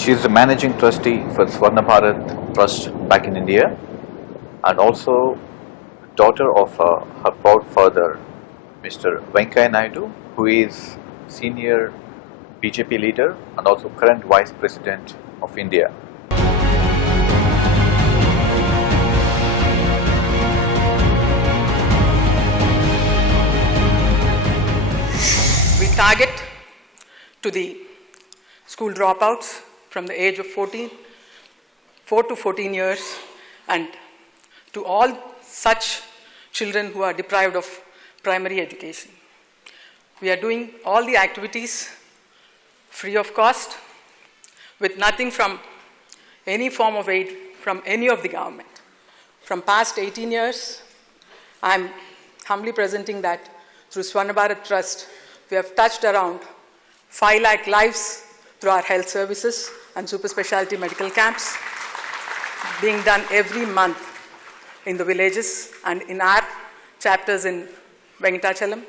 She is the managing trustee for SwarnaBharat Trust back in India, and also daughter of her proud father, Mr. Venkaiah Naidu, who is senior BJP leader and also current Vice President of India. We target to the school dropouts from the age of 4 to 14 years, and to all such children who are deprived of primary education. We are doing all the activities free of cost, with nothing from any form of aid from any of the government. From past 18 years, I am humbly presenting that through SwarnaBharat Trust, we have touched around 5 lakh lives through our health services and super specialty medical camps being done every month in the villages and in our chapters in Venkatachalam,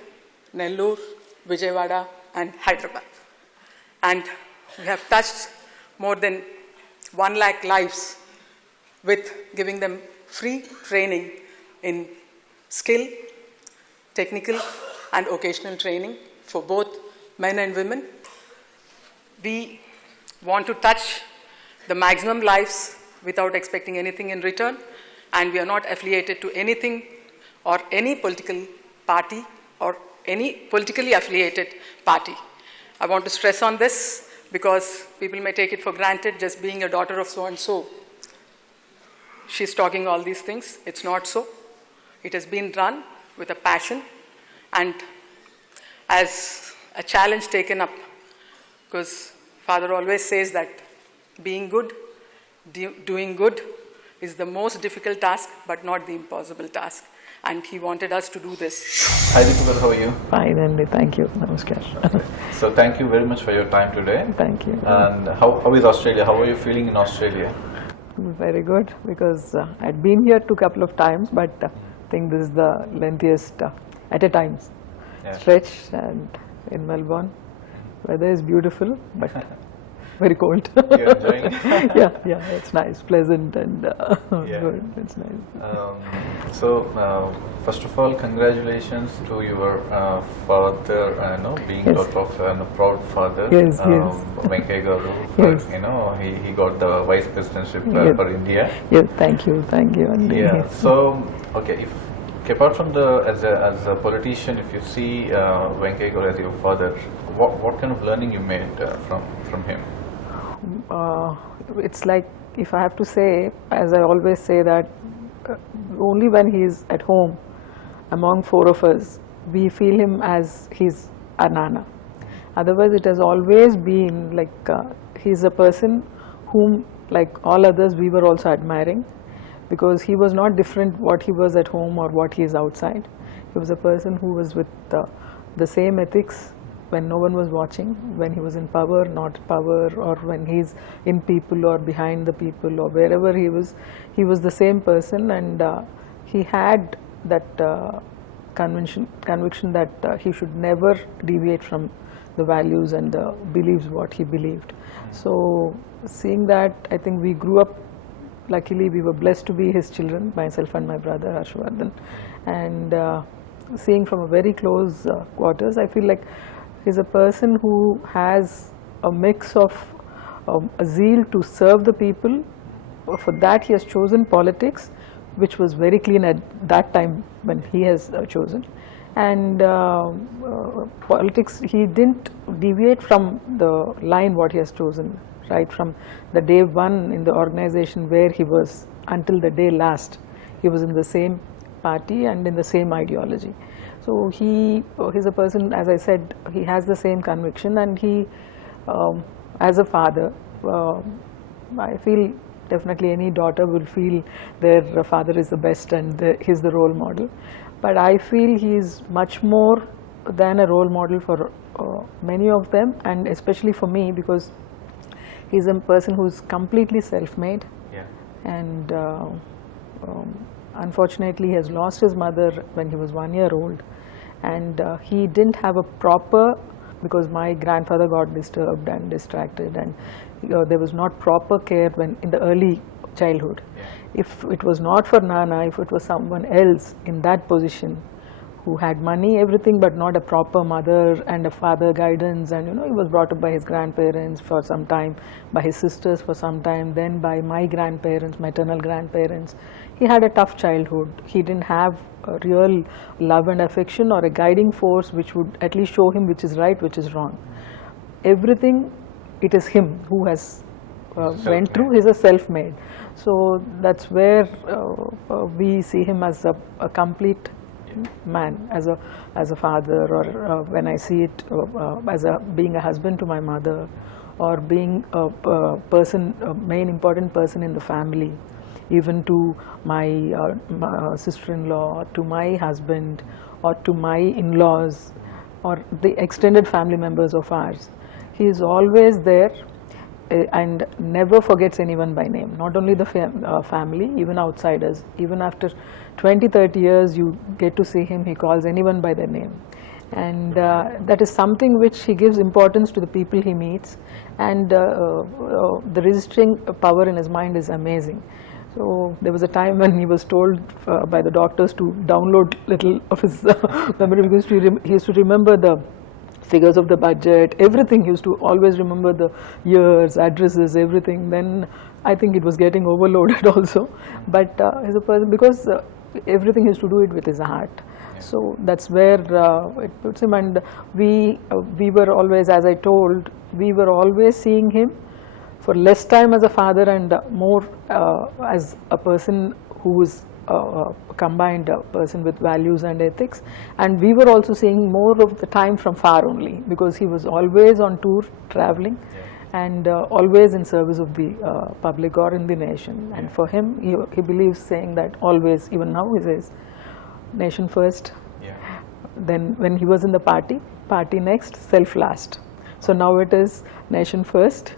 Nellore, Vijayawada and Hyderabad. And we have touched more than 1 lakh lives with giving them free training in skill, technical and occasional training for both men and women. We want to touch the maximum lives without expecting anything in return, and we are not affiliated to anything or any political party or any politically affiliated party. I want to stress on this because people may take it for granted, just being a daughter of so-and-so, she's talking all these things. It's not so. It has been run with a passion and as a challenge taken up, because Father always says that being good, doing good is the most difficult task, but not the impossible task. And he wanted us to do this. Hi Deepa, how are you? Fine, Andy. Thank you. Namaskar. Okay. So thank you very much for your time today. Thank you. And how is Australia? How are you feeling in Australia? Very good, because I'd been here a couple of times, but I think this is the lengthiest at a time stretch. And in Melbourne, weather is beautiful, but very cold. You're enjoying it? yeah, it's nice, pleasant, and good. It's nice. First of all, congratulations to your father, being Yes. daughter of a proud father. Yes. Venkaiah Naidu. Yes. He got the vice presidentship Yes. for India. Yes, thank you, Andy. Yeah. So, okay, apart from as a politician, if you see Venkaiah Naidu as your father, what kind of learning you made from him? It's like, if I have to say, as I always say, that only when he's at home among 4 of us, we feel him as he's our Nana. Otherwise, it has always been like he's a person whom, like all others, we were also admiring, because he was not different what he was at home or what he is outside. He was a person who was with the same ethics when no one was watching, when he was in power, not power, or when he's in people or behind the people or wherever he was the same person, and he had that conviction that he should never deviate from the values and the beliefs what he believed. So seeing that, I think we grew up, luckily we were blessed to be his children, myself and my brother Harshvardhan, and seeing from a very close quarters, I feel like he's a person who has a mix of a zeal to serve the people. For that he has chosen politics, which was very clean at that time when he has chosen, and politics, he didn't deviate from the line what he has chosen, right from the day one in the organization where he was until the day last. He was in the same party and in the same ideology. So he's a person, as I said, he has the same conviction, and he, as a father, I feel definitely any daughter will feel their father is the best and he's the role model. But I feel he is much more than a role model for many of them, and especially for me, because he's a person who's completely self-made. Yeah. And unfortunately he has lost his mother when he was 1 year old, and he didn't have a proper because my grandfather got disturbed and distracted, and there was not proper care when in the early childhood. If it was not for Nana, if it was someone else in that position who had money, everything, but not a proper mother and a father guidance, and he was brought up by his grandparents for some time, by his sisters for some time, then by my grandparents, maternal grandparents. He had a tough childhood. He didn't have a real love and affection or a guiding force which would at least show him which is right, which is wrong. Everything, it is him who has went through. He's a self-made. So that's where we see him as a complete man, as a father, or when I see it as being a husband to my mother, or being a person, a main important person in the family, even to my sister-in-law, to my husband, or to my in-laws, or the extended family members of ours. He is always there and never forgets anyone by name, not only the family, even outsiders. Even after 20-30 years, you get to see him, he calls anyone by their name. And that is something which he gives importance to the people he meets, and the registering power in his mind is amazing. So there was a time when he was told by the doctors to download little of his memory, because he used to remember the figures of the budget, everything. He used to always remember the years, addresses, everything. Then I think it was getting overloaded also. But as a person, because everything he used to do it with his heart. So that's where it puts him. And we were always, as I told, we were always seeing him for less time as a father and more as a person who is a combined person with values and ethics. And we were also seeing more of the time from far only, because he was always on tour, traveling, and always in service of the public or in the nation. And for him, he believes saying that always, even now he says, nation first. Then when he was in the party next, self last. So now it is nation first,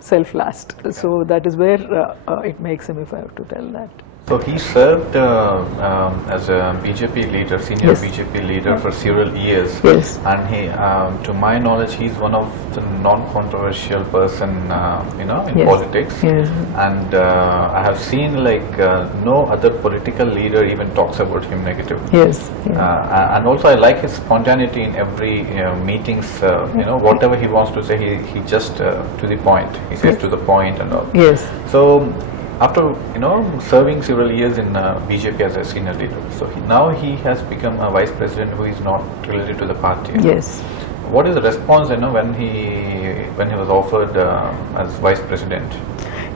self last. So that is where it makes him, if I have to tell that. So he served as a BJP leader, senior BJP leader for several years. Yes. And he, to my knowledge, he's one of the non-controversial person, in politics. Yes. And I have seen like no other political leader even talks about him negatively. Yes. And also I like his spontaneity in every meetings. Whatever he wants to say, he just to the point. He says to the point and all. Yes. So after serving several years in BJP as a senior leader, so now he has become a vice president who is not related to the party. Yes. What is the response when he was offered as vice president?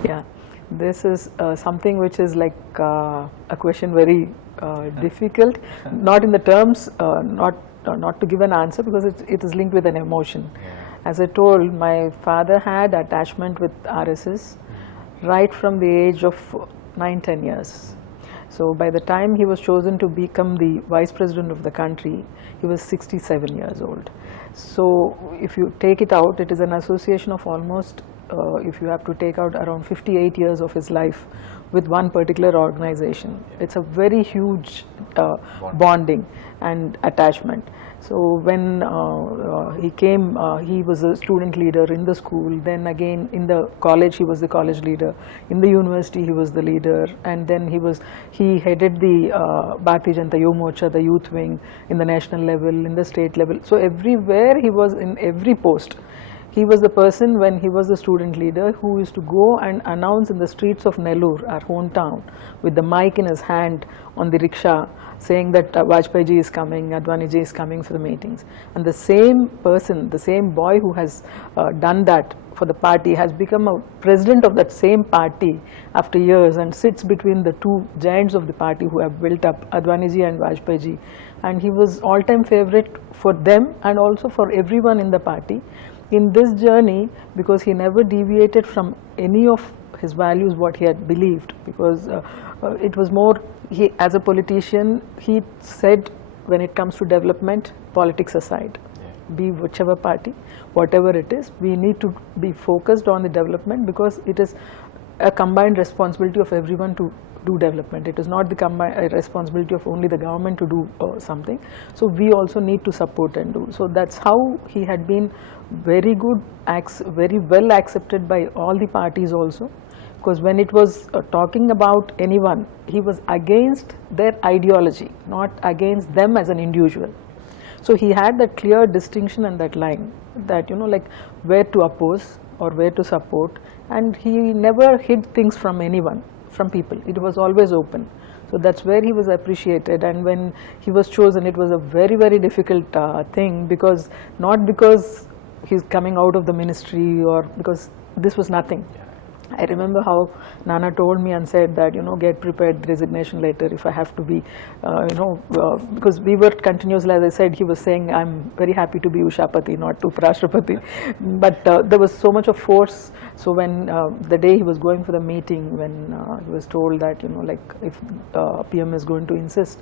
Yeah, this is something which is like a question very difficult, not in the terms, not to give an answer, because it is linked with an emotion. As I told, my father had attachment with RSS right from the age of 9-10 years. So by the time he was chosen to become the vice president of the country, he was 67 years old. So if you take it out, it is an association of almost, if you have to take out, around 58 years of his life with one particular organization. It's a very huge bonding and attachment. So when he came, he was a student leader in the school, then again in the college he was the college leader, in the university he was the leader, and then he headed the Bharatiya Janata Yuva Morcha, the youth wing, in the national level, in the state level. So everywhere he was, in every post. He was the person, when he was the student leader, who used to go and announce in the streets of Nellore, our hometown, with the mic in his hand on the rickshaw, saying that Vajpayee ji is coming, Advani ji is coming for the meetings. And the same person, the same boy who has done that for the party, has become a president of that same party after years, and sits between the two giants of the party who have built up, Advani ji and Vajpayee ji. And he was all-time favorite for them and also for everyone in the party in this journey, because he never deviated from any of his values, what he had believed, because it was more, he, as a politician, he said, when it comes to development, politics aside, be whichever party, whatever it is, we need to be focused on the development, because it is a combined responsibility of everyone to do development. It is not the responsibility of only the government to do something. So we also need to support and do. So that's how he had been very good, very well accepted by all the parties also. Because when it was talking about anyone, he was against their ideology, not against them as an individual. So he had that clear distinction and that line that, you know, like where to oppose or where to support, and he never hid things from anyone, from people. It was always open. So that's where he was appreciated, and when he was chosen, it was a very, very difficult thing, because not because he's coming out of the ministry or because this was nothing. I remember how Nana told me and said that, you know, get prepared resignation letter if I have to be, because we were continuously, as I said, he was saying, I'm very happy to be Ushapati, not Uparashtrapati. But there was so much of force. So when the day he was going for the meeting, when he was told that, you know, like if PM is going to insist,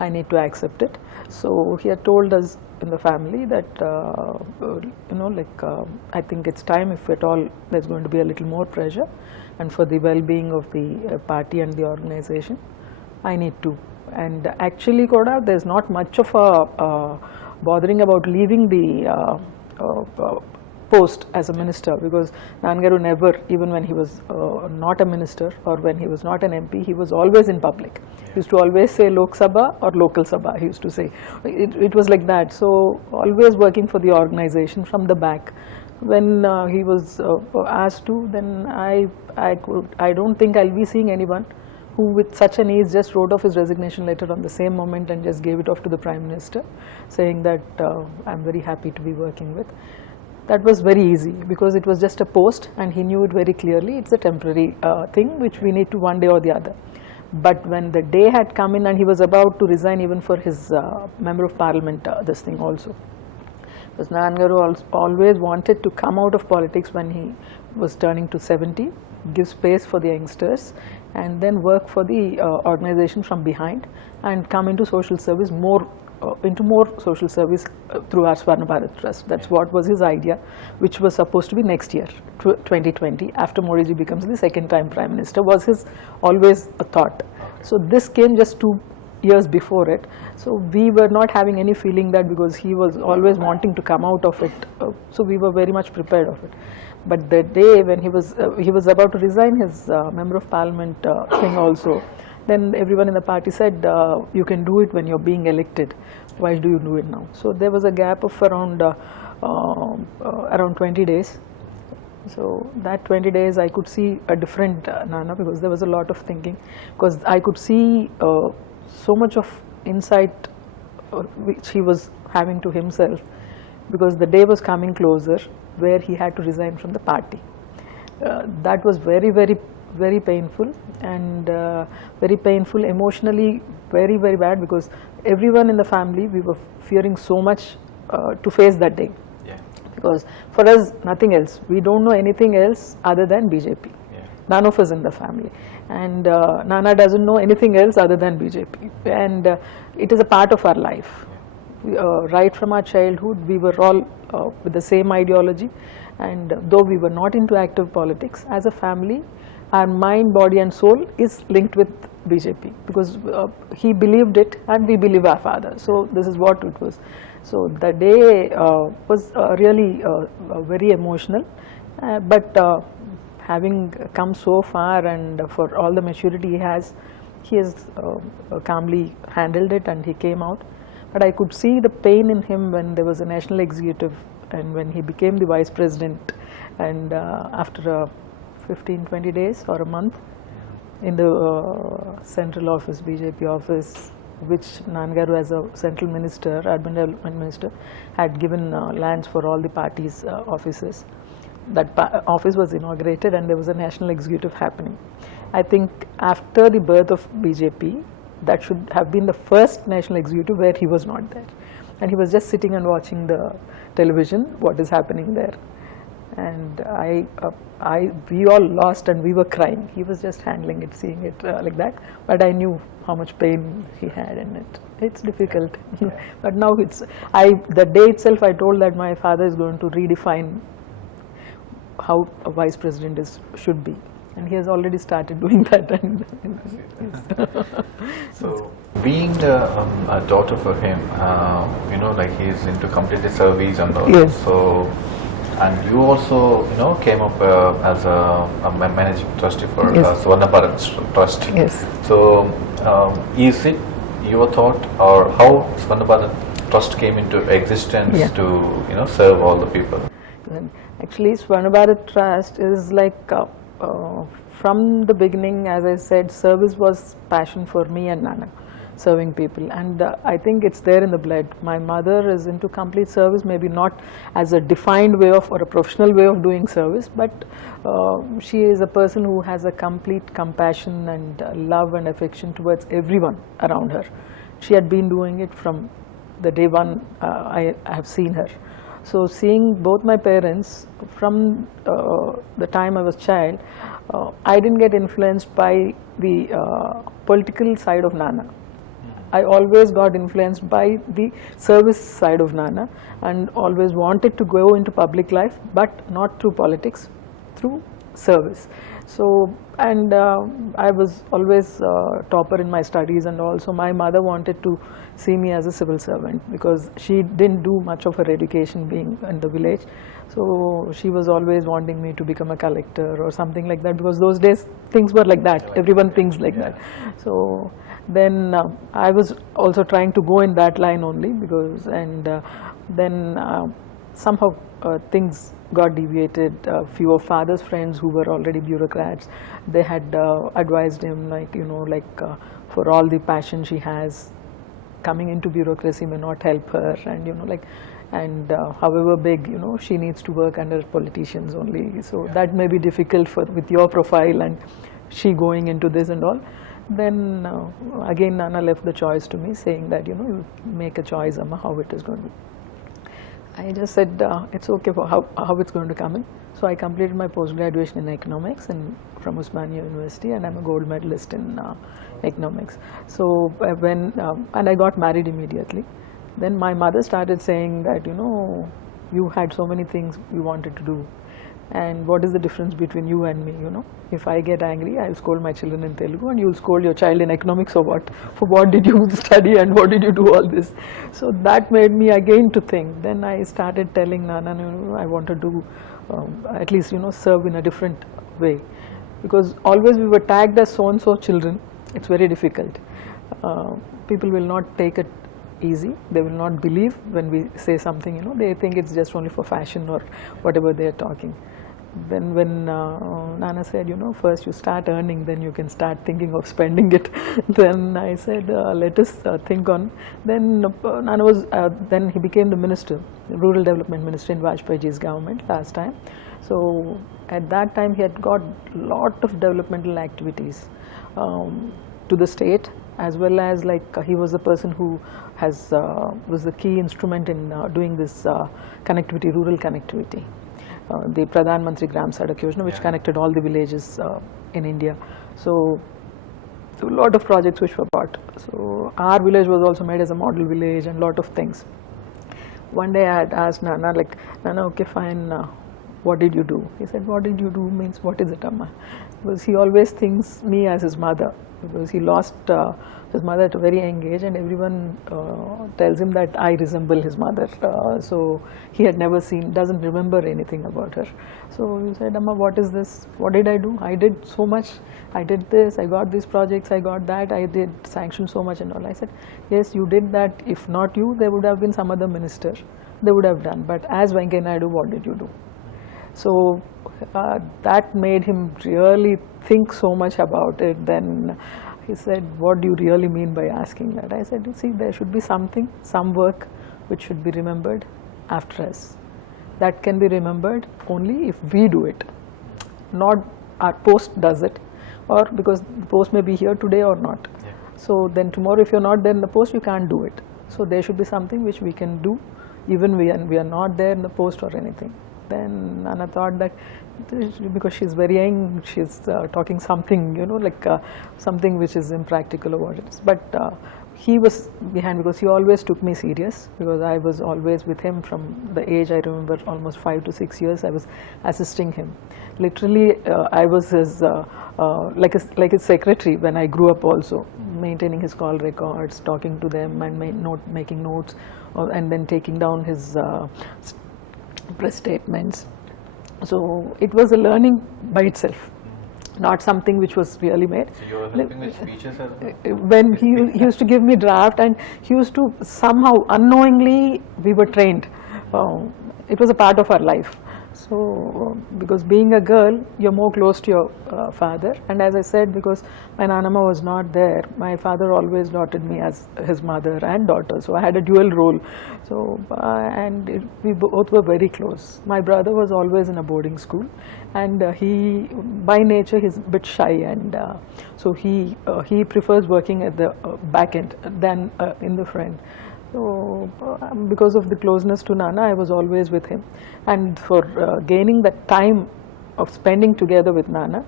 I need to accept it. So he had told us in the family that, you know, like I think it's time, if at all there's going to be a little more pressure, and for the well-being of the party and the organization, I need to. And actually, Koda, there's not much of a bothering about leaving the post as a minister, because Nangaru never, even when he was not a minister or when he was not an MP, he was always in public. He used to always say Lok Sabha or Local Sabha, he used to say. It was like that. So always working for the organization from the back. When he was asked to, then I don't think I'll be seeing anyone who with such an ease just wrote off his resignation letter on the same moment and just gave it off to the Prime Minister, saying that I'm very happy to be working with. That was very easy, because it was just a post and he knew it very clearly. It's a temporary thing which we need to one day or the other. But when the day had come in and he was about to resign even for his Member of Parliament, this thing also. Because Nangaru always wanted to come out of politics when he was turning to 70, give space for the youngsters, and then work for the organization from behind and come into social service into more social service through our SwarnaBharat Trust. That's what was his idea, which was supposed to be next year, 2020, after Modi ji becomes the second time Prime Minister, was his always a thought. So this came just 2 years before it. So we were not having any feeling that, because he was always wanting to come out of it, so we were very much prepared of it. But the day when he was about to resign his Member of Parliament thing also, then everyone in the party said, you can do it when you're being elected. Why do you do it now? So there was a gap of around 20 days. So that 20 days I could see a different Nana, because there was a lot of thinking. Because I could see so much of insight which he was having to himself, because the day was coming closer where he had to resign from the party. That was very, very, very painful, and very painful emotionally, very, very bad, because everyone in the family, we were fearing so much to face that day. Yeah. Because for us, nothing else. We don't know anything else other than BJP. Yeah. None of us in the family. And Nana doesn't know anything else other than BJP. And it is a part of our life. Right from our childhood, we were all with the same ideology. And though we were not into active politics, as a family, our mind, body and soul is linked with BJP, because he believed it and we believe our father. So this is what it was. So the day was really very emotional, but having come so far and for all the maturity he has calmly handled it, and he came out. But I could see the pain in him when there was a national executive and when he became the vice president, and after 15-20 days or a month in the central office, BJP office, which Nangaru as a central minister, urban development minister, had given lands for all the parties' offices. That office was inaugurated and there was a national executive happening. I think after the birth of BJP, that should have been the first national executive where he was not there. And he was just sitting and watching the television, what is happening there. And we all lost and we were crying. He was just handling it, seeing it like that. But I knew how much pain he had in it. It's difficult. But now the day itself I told that my father is going to redefine how a vice president should be. and he has already started doing that. And So, being a daughter for him, you know, like he's into completed service and all. Yes. So, and you also, you know, came up as a managing trustee for Yes. SwarnaBharat Trust. Yes. So, is it your thought, or how SwarnaBharat Trust came into existence Yeah. to, you know, serve all the people? Actually, SwarnaBharat Trust is like from the beginning, as I said, service was passion for me and Nana, serving people, and I think it's there in the blood. My mother is into complete service, maybe not as a defined way of or a professional way of doing service, but she is a person who has a complete compassion and love and affection towards everyone around her. She had been doing it from the day one I have seen her. So seeing both my parents from the time I was child, I didn't get influenced by the political side of Nana. I always got influenced by the service side of Nana, and always wanted to go into public life, but not through politics, through service. So, and I was always topper in my studies, and also my mother wanted to see me as a civil servant because she didn't do much of her education being in the village. So she was always wanting me to become a collector or something like that, because those days things were like that, everyone thinks like that. So then I was also trying to go in that line only, because, and then somehow things got deviated. A few of father's friends who were already bureaucrats, they had advised him, like, you know, like for all the passion she has, coming into bureaucracy may not help her, and you know, like, and however big, you know, she needs to work under politicians only. So that may be difficult for with your profile and she going into this and all. Then again Nana left the choice to me, saying that, you know, you make a choice, Amma, how it is going to be. I just said it's okay for how it's going to come in. So I completed my post-graduation in economics from Osmania University, and I'm a gold medalist in economics. So when and I got married immediately. Then my mother started saying that, you know, you had so many things you wanted to do, and what is the difference between you and me, you know? If I get angry, I'll scold my children in Telugu, and you'll scold your child in economics, or what? For what did you study and what did you do all this? So that made me again to think. Then I started telling Nana, you know, I want to do at least, you know, serve in a different way, because always we were tagged as so-and-so children. It's very difficult. People will not take it easy. They will not believe when we say something, you know, they think it's just only for fashion or whatever they are talking. Then when Nana said, you know, first you start earning, then you can start thinking of spending it. Then I said, let us think on. Then Nana was, then he became the minister, the rural development minister in Vajpayee's government last time. So at that time he had got lot of developmental activities to the state, as well as like he was the person who has was the key instrument in doing this connectivity, rural connectivity. The Pradhan Mantri Gram Sadak Yojana, which connected all the villages in India. So a lot of projects which were brought. So our village was also made as a model village, and lot of things. One day I had asked Nana, like, Nana, okay, fine, what did you do? He said, what did you do means, what is it, Amma? Because he always thinks me as his mother, because he lost his mother at a very young age, and everyone tells him that I resemble his mother. So he had never seen, doesn't remember anything about her. So he said, Amma, what is this? What did I do? I did so much. I did this, I got these projects, I got that, I did sanction so much and all. I said, yes, you did that. If not you, there would have been some other minister. They would have done. But as Venkaiah Naidu, what did you do? So that made him really think so much about it. Then he said, what do you really mean by asking that? I said, you see, there should be something, some work which should be remembered after us. That can be remembered only if we do it, not our post does it, or because the post may be here today or not. Yeah. So then tomorrow if you're not there in the post, you can't do it. So there should be something which we can do even when we are not there in the post or anything. Then Nana thought that because she's very young, she's talking something, you know, like something which is impractical or what it is. But he was behind because he always took me serious, because I was always with him from the age I remember, almost 5 to 6 years. I was assisting him. Literally, I was his like his secretary when I grew up also, maintaining his call records, talking to them and making notes, and then taking down his press statements. So it was a learning by itself, not something which was really made. So you were helping with speeches as well? When he used to give me draft, and he used to somehow, unknowingly, we were trained. It was a part of our life. So, because being a girl, you're more close to your father, and as I said, because my Nanama was not there, my father always lauded me as his mother and daughter, so I had a dual role. So, we both were very close. My brother was always in a boarding school, and he, by nature, he's a bit shy, and so he prefers working at the back end than in the front. So, because of the closeness to Nana, I was always with him, and for gaining that time of spending together with Nana,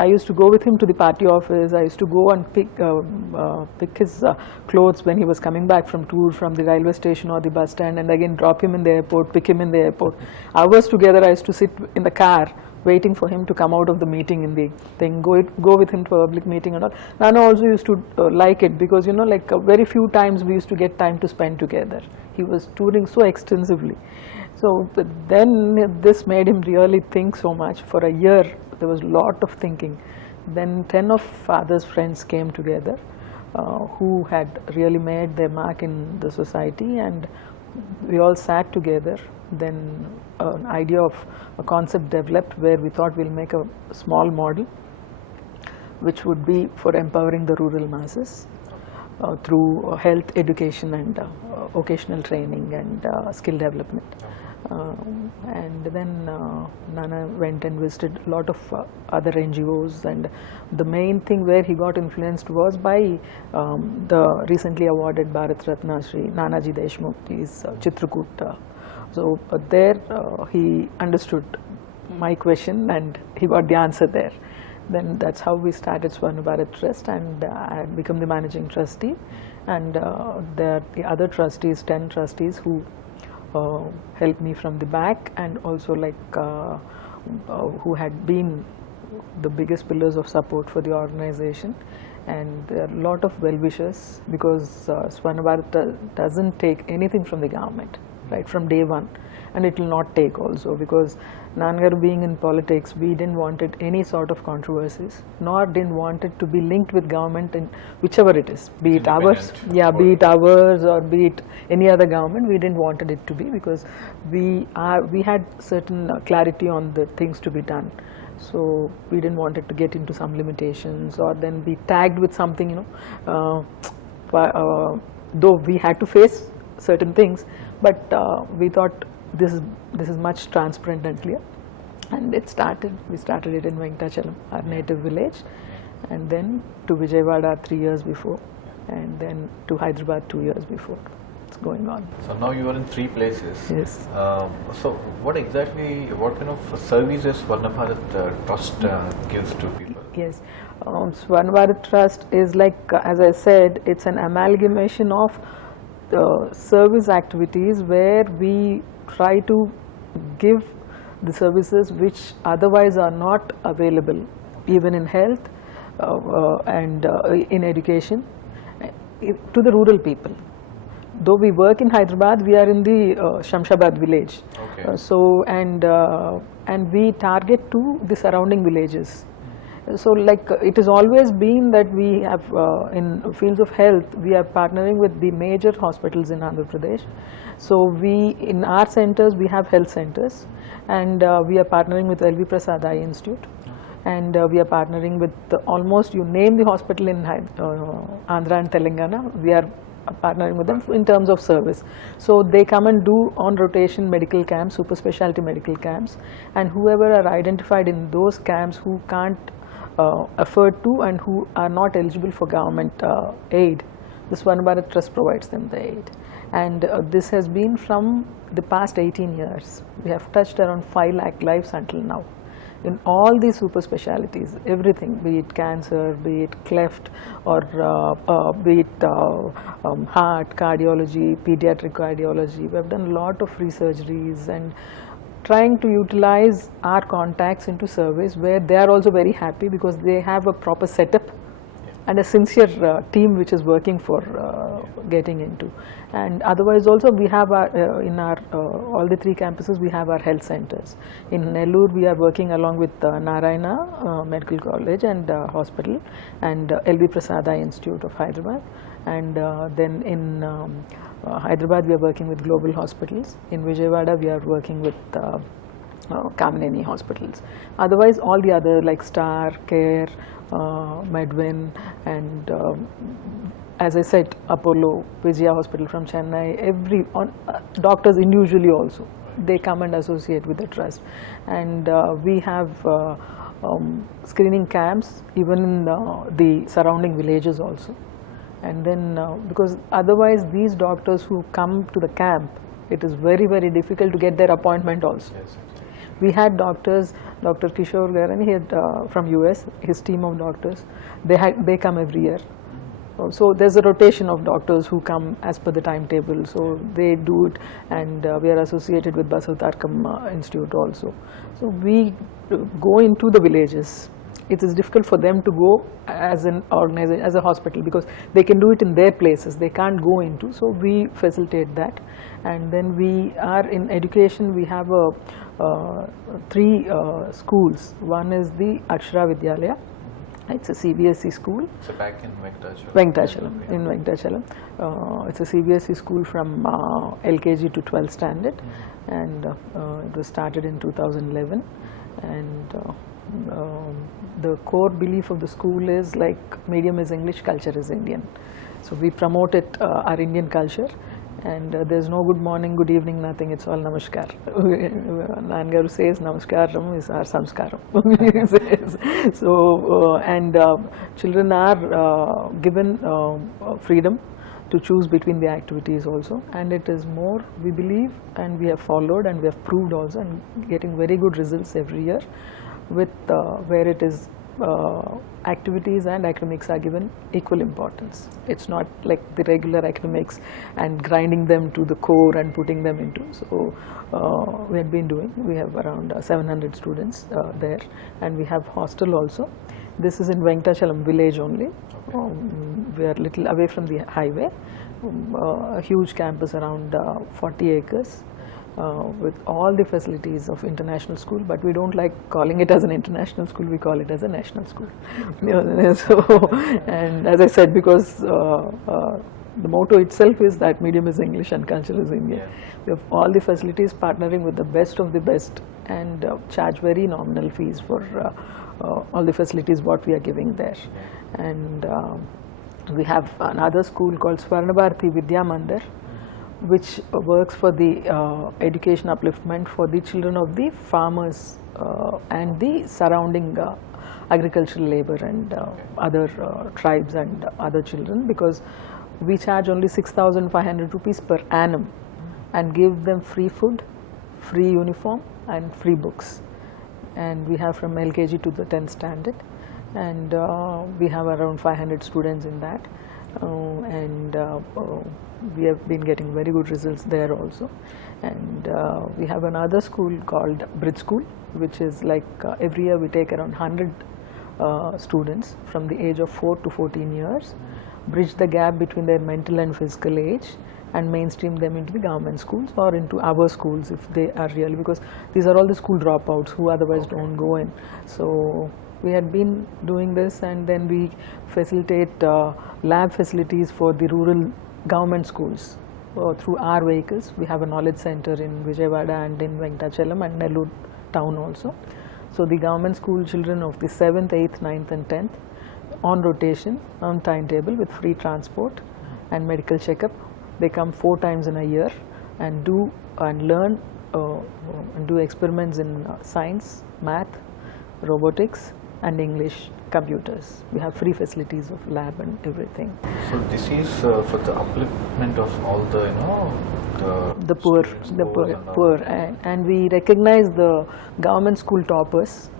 I used to go with him to the party office. I used to go and pick his clothes when he was coming back from tour from the railway station or the bus stand, and again drop him in the airport, pick him in the airport. Hours together, I used to sit in the car waiting for him to come out of the meeting in the thing, go with him to a public meeting and all. Nana also used to like it, because like very few times we used to get time to spend together. He was touring so extensively. So then this made him really think so much. For a year there was a lot of thinking. Then 10 of father's friends came together who had really made their mark in the society, and we all sat together. Then an idea of a concept developed where we thought we'll make a small model which would be for empowering the rural masses through health, education and vocational training and skill development. And then Nana went and visited a lot of other NGOs, and the main thing where he got influenced was by the recently awarded Bharat Ratna Shri Nanaji Deshmukh's Chitrakoot. So there he understood my question and he got the answer there. Then that's how we started SwarnaBharat Trust, and I had become the managing trustee, and there are the other trustees, 10 trustees who helped me from the back, and also who had been the biggest pillars of support for the organization. And there are a lot of well-wishers, because SwarnaBharat doesn't take anything from the government right from day one, and it will not take also, because Nangaru being in politics, we didn't wanted any sort of controversies, nor didn't want it to be linked with government in whichever it is, be it ours, be it ours or be it any other government. We didn't wanted it to be, because we had certain clarity on the things to be done. So we didn't want it to get into some limitations or then be tagged with something, though we had to face certain things, but we thought this is much transparent and clear, and we started it in Venkachalam, our native village, and then to Vijayawada 3 years before, and then to Hyderabad 2 years before. It's going on. So now you are in 3 places. Yes. So what kind of services SwarnaBharat Trust gives to people? Yes, SwarnaBharat Trust is like, as I said, it's an amalgamation of service activities where we try to give the services which otherwise are not available, even in health and in education, to the rural people. Though we work in Hyderabad, we are in the Shamshabad village. Okay. And we target to the surrounding villages. So it has always been that we have in fields of health, we are partnering with the major hospitals in Andhra Pradesh. So in our centers we have health centers, and we are partnering with LV Prasad Eye Institute, and we are partnering with almost, you name the hospital in Andhra and Telangana, we are partnering with them in terms of service. So they come and do on rotation medical camps, super specialty medical camps, and whoever are identified in those camps who can't afford to and who are not eligible for government aid, the SwarnaBharat Trust provides them the aid. And this has been from the past 18 years. We have touched around 5 lakh lives until now. in all these super specialities, everything, be it cancer, be it cleft, or be it heart, cardiology, pediatric cardiology. We have done a lot of resurgeries and trying to utilize our contacts into service where they are also very happy because they have a proper setup and a sincere team which is working for getting into. And otherwise also we have our, in our all the 3 campuses we have our health centers. In Nellore we are working along with Narayana Medical College and Hospital and LV Prasada Institute of Hyderabad, and then in Hyderabad we are working with Global Hospitals. In Vijayawada we are working with Kommineni hospitals. Otherwise all the other like Star, Care, Medwin, and as I said, Apollo, Vijaya Hospital from Chennai, every doctors individually also, they come and associate with the trust. And we have screening camps even in the surrounding villages also. And then because otherwise these doctors who come to the camp, it is very, very difficult to get their appointment also. Yes. We had doctors, Dr. Kishore Garani, he had from US, his team of doctors, they come every year. So there's a rotation of doctors who come as per the timetable, so they do it, and we are associated with Basavatarkam Institute also. So we go into the villages. It is difficult for them to go as an organization, as a hospital, because they can do it in their places, they can't go into, so we facilitate that. And then we are in education, we have 3 schools. One is the Akshara Vidyalaya. It's a CBSE school. So back in Venkatachalam. Venkatachalam, in Venkatachalam. It's a CBSE school from LKG to 12th standard, and it was started in 2011. And the core belief of the school is like medium is English, culture is Indian. So we promote it, our Indian culture. And there's no good morning, good evening, nothing, it's all namaskar. Nangaru says namaskaram is our samskaram. So, and children are given freedom to choose between the activities also, and it is more, we believe, and we have followed and we have proved also, and getting very good results every year with where it is activities and academics are given equal importance. It's not like the regular academics and grinding them to the core and putting them into. So we have been doing, we have around 700 students there, and we have hostel also. This is in Venkatachalam village only. We are little away from the highway, a huge campus around 40 acres. With all the facilities of international school, but we don't like calling it as an international school, we call it as a national school. So, and as I said, because the motto itself is that medium is English and culture is Indian. We have all the facilities partnering with the best of the best, and charge very nominal fees for all the facilities what we are giving there. And we have another school called SwarnaBharat Vidya Mandir, which works for the education upliftment for the children of the farmers and the surrounding agricultural labor and other tribes and other children, because we charge only 6,500 rupees per annum and give them free food, free uniform and free books. And we have from LKG to the 10th standard, and we have around 500 students in that. We have been getting very good results there also. And we have another school called Bridge School, which is like every year we take around 100 students from the age of 4 to 14 years, bridge the gap between their mental and physical age, and mainstream them into the government schools or into our schools if they are real, because these are all the school dropouts who otherwise don't go in. So we had been doing this, and then we facilitate lab facilities for the rural government schools through our vehicles. We have a knowledge center in Vijayawada and in Venkatachalam and Nellore town also. So the government school children of the 7th, 8th, 9th and 10th on rotation, on timetable with free transport and medical checkup. They come 4 times in a year and do and learn and do experiments in science, math, robotics and English, computers. We have free facilities of lab and everything. So this is for the upliftment of all the, you know, the poor, and we recognize the government school toppers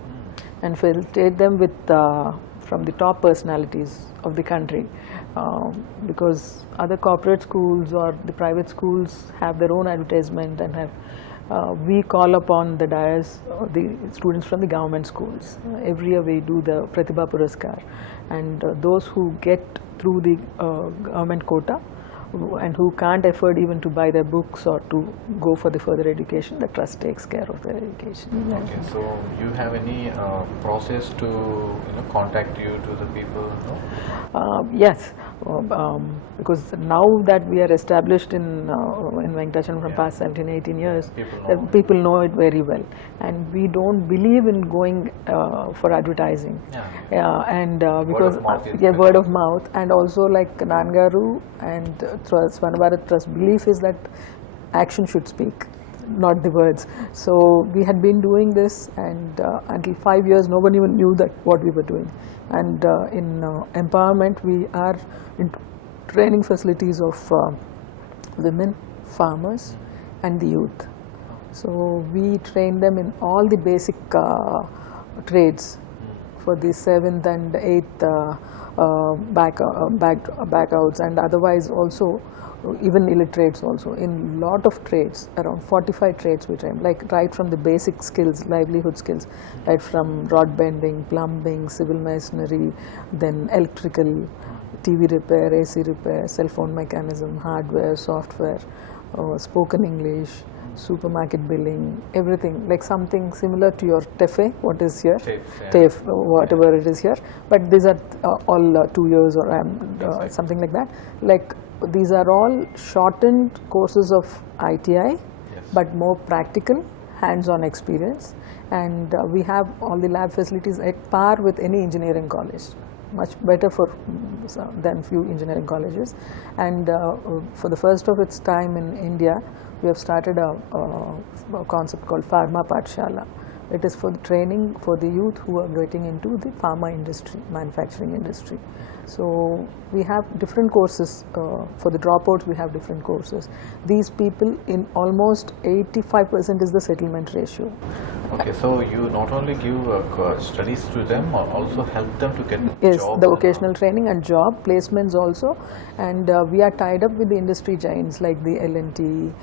and facilitate them with from the top personalities of the country, because other corporate schools or the private schools have their own advertisement and have we call upon the dais the students from the government schools. Every year we do the Pratibha Puraskar, and those who get through the government quota and who can't afford even to buy their books or to go for the further education, the trust takes care of their education. Okay, so you have any process to contact you to the people? No? Yes, because now that we are established in Venkatachan from past 17-18 years, people know it very well, and we don't believe in going for advertising. And because word of mouth, and also like Nangaru and SwarnaBharat Trust belief is that action should speak, not the words. So we had been doing this, and until 5 years no one even knew that what we were doing. And in empowerment we are in training facilities of women, farmers and the youth. So we train them in all the basic trades for the 7th and 8th backouts, and otherwise also even illiterates also in lot of trades, around 45 trades we train, like right from the basic skills, livelihood skills, right from rod bending, plumbing, civil masonry, then electrical, TV repair, AC repair, cell phone mechanism, hardware, software, spoken English, supermarket billing, everything, like something similar to your TEFE, what is here, TEF, whatever it is here, but these are all 2 years or something like that. Like these are all shortened courses of ITI, but more practical, hands-on experience, and we have all the lab facilities at par with any engineering college, much better than few engineering colleges. And for the first of its time in India, we have started a concept called Pharma Pathshala. It is for the training for the youth who are getting into the pharma industry, manufacturing industry. So we have different courses, for the dropouts we have different courses. These people, in almost 85% is the settlement ratio. Okay, so you not only give studies to them, or also help them to get yes, jobs? The vocational training and job placements also, and we are tied up with the industry giants like the L&T,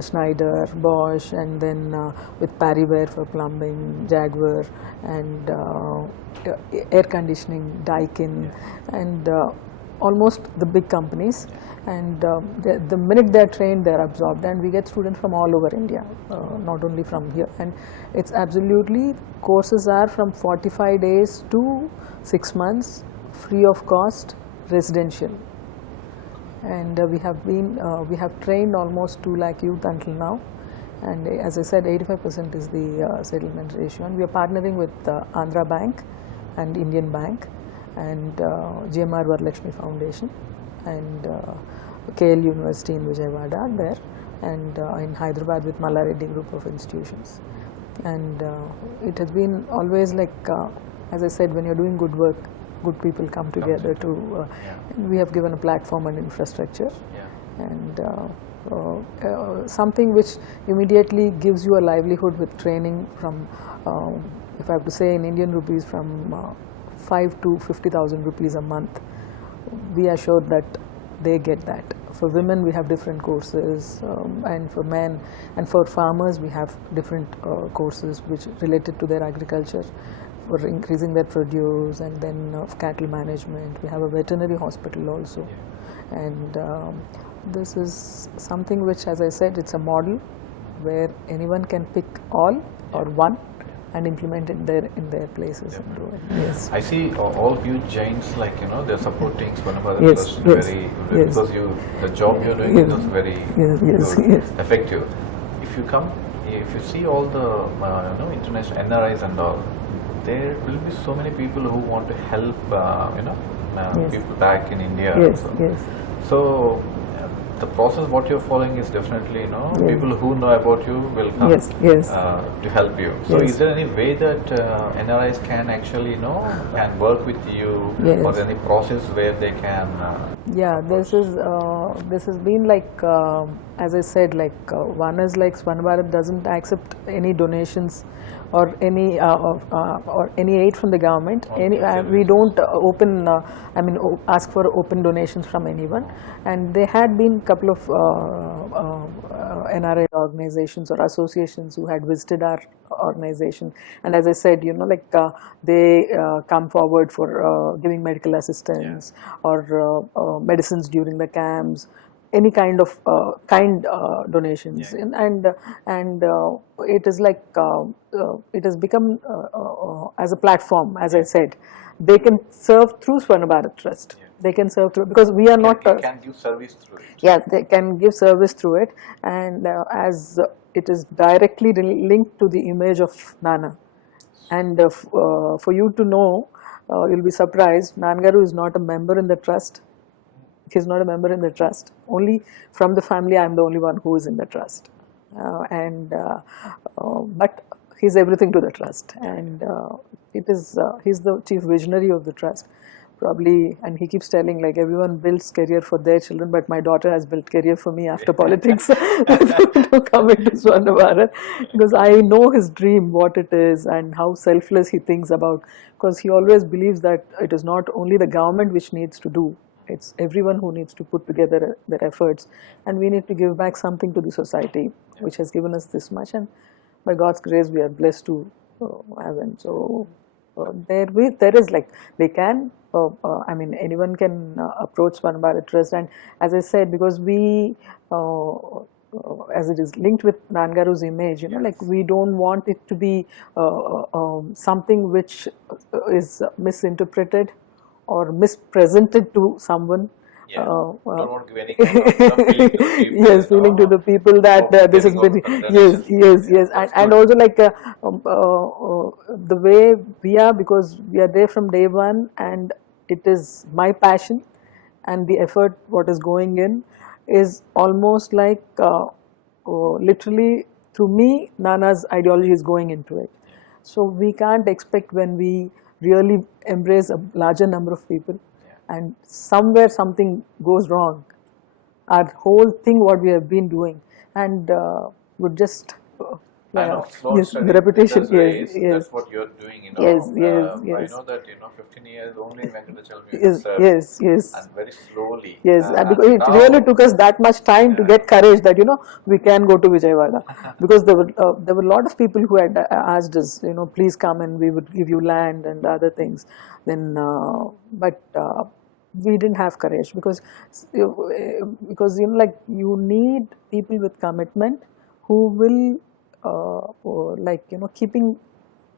Schneider, Bosch, and then with Paribare for plumbing, Jaguar, and air conditioning, Daikin, and almost the big companies. And the minute they are trained, they are absorbed, and we get students from all over India, not only from here. And it's absolutely, courses are from 45 days to 6 months, free of cost, residential. And we have trained almost 2 lakh youth until now, and as I said, 85% is the settlement ratio. And we are partnering with Andhra Bank and Indian Bank and GMR Varalakshmi Foundation and KL University in Vijayawada there, and in Hyderabad with Mallareddy Group of Institutions. And it has been always like, as I said, when you're doing good work, good people come together to, we have given a platform and infrastructure, and something which immediately gives you a livelihood with training from, if I have to say in Indian rupees, from 5 to 50,000 rupees a month. We are sure that they get that. For women we have different courses, and for men and for farmers we have different courses which related to their agriculture, for increasing their produce, and then cattle management. We have a veterinary hospital also, and this is something which, as I said, it's a model where anyone can pick all or one and implement it there in their places and do it. Yes. I see all huge giants, like they're supporting SwarnaBharat Trust very because the job you're doing is very good, effective. If you come, if you see all the international NRIs and all, there will be so many people who want to help people back in India. Yes, So the process what you're following is definitely, you know, people who know about you will come to help you. So is there any way that NRIs can actually, you know, can work with you, or any process where they can? This has been like, as I said, like one is like SwarnaBharat doesn't accept any donations or any aid from the government. We don't ask for open donations from anyone. And there had been a couple of NRI organizations or associations who had visited our organization, and as I said, you know, like they come forward for giving medical assistance or medicines during the camps, any kind of donations, and it is like it has become as a platform. As I said, they can serve through SwarnaBharat Trust. They can serve through, because we are can give service through it. Yeah, they can give service through it, and as it is directly linked to the image of Nana. And for you to know, you'll be surprised, Nangaru is not a member in the trust. He's not a member in the trust. Only from the family, I'm the only one who is in the trust. But he's everything to the trust, and he's the chief visionary of the trust. Probably, and he keeps telling, like, everyone builds career for their children, but my daughter has built career for me after politics to come into SwarnaBharat, because I know his dream, what it is, and how selfless he thinks about, because he always believes that it is not only the government which needs to do, it's everyone who needs to put together their efforts, and we need to give back something to the society, which has given us this much, and by God's grace we are blessed to have him. So there is, like, they can, anyone can approach SwarnaBharat Trust, and as I said, because we, as it is linked with Nangaru's image, you know, like, we don't want it to be something which is misinterpreted or mispresented to someone. Don't want to give any kind of feeling to the people. Yes, feeling to the people that this has been, yes, and also, like, the way we are, because we are there from day one, and it is my passion, and the effort what is going in is almost like literally through me, Nana's ideology is going into it. So we can't expect, when we really embrace a larger number of people, and somewhere something goes wrong, our whole thing what we have been doing, and would just the repetition. That's what you're doing, you know. I know that, you know, 15 years only Venkatachalmi yes, and very slowly. Because it really took us that much time to get courage that, you know, we can go to Vijayawada, because there were a lot of people who had asked us, you know, please come and we would give you land and other things. Then, but we didn't have courage, because you know, like, you need people with commitment who will like, you know, keeping